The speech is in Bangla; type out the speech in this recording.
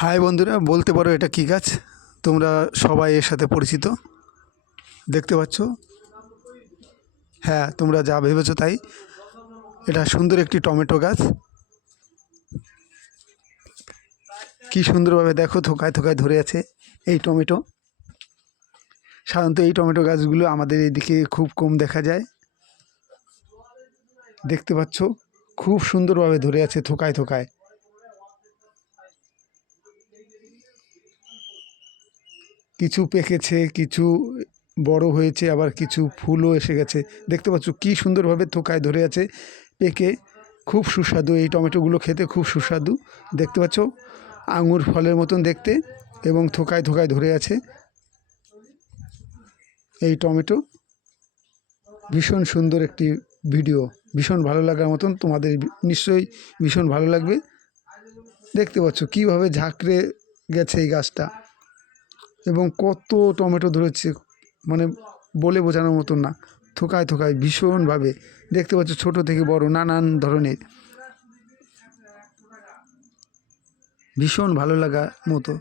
হাই বন্ধুরা, বলতে পারো এটা কী গাছ? তোমরা সবাই এর সাথে পরিচিত, দেখতে পাচ্ছ। হ্যাঁ, তোমরা যা ভেবেছো তাই। এটা সুন্দর একটি টমেটো গাছ। কি সুন্দরভাবে দেখো, থোকায় থোকায় ধরে আছে এই টমেটো। সাধারণত এই টমেটো গাছগুলো আমাদের এদিকে খুব কম দেখা যায়। দেখতে পাচ্ছ, খুব সুন্দরভাবে ধরে আছে থোকায় থোকায়। কিছু পেকেছে, কিছু বড় হয়েছে, আবার কিছু ফুলও এসে গেছে। দেখতে পাচ্ছ কি সুন্দরভাবে থোকায় ধরে আছে, পেকে। খুব সুস্বাদু এই টমেটোগুলো, খেতে খুব সুস্বাদু। দেখতে পাচ্ছ, আঙুর ফলের মতন দেখতে, এবং থোকায় থোকায় ধরে আছে এই টমেটো। ভীষণ সুন্দর একটি ভিডিও, ভীষণ ভালো লাগার মতন। তোমাদের নিশ্চয়ই ভীষণ ভালো লাগবে। দেখতে পাচ্ছ কীভাবে ঝাঁকড়ে গেছে এই গাছটা, এবং কত টমেটো ধরেছে, মানে বলে বোঝানোর মতন না। থোকায় থোকায় ভীষণভাবে দেখতে পাচ্ছ, ছোট থেকে বড় নানান ধরনের। ভীষণ ভালো লাগা মতো।